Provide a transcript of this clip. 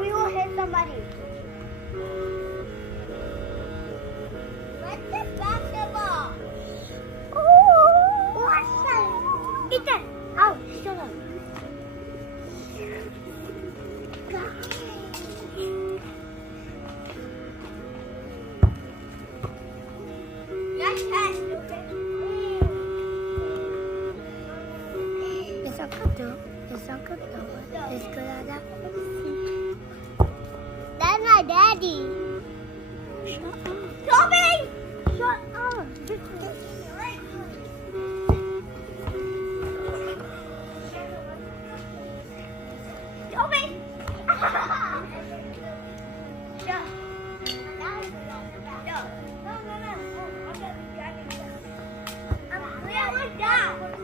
We will hit somebody. What's the basketball? Oh, what's that? Eat that. Oh, shut up. That's my daddy. Shut up. Toby! Shut up. Toby! Shut. No. I'm going to be driving. Where was that?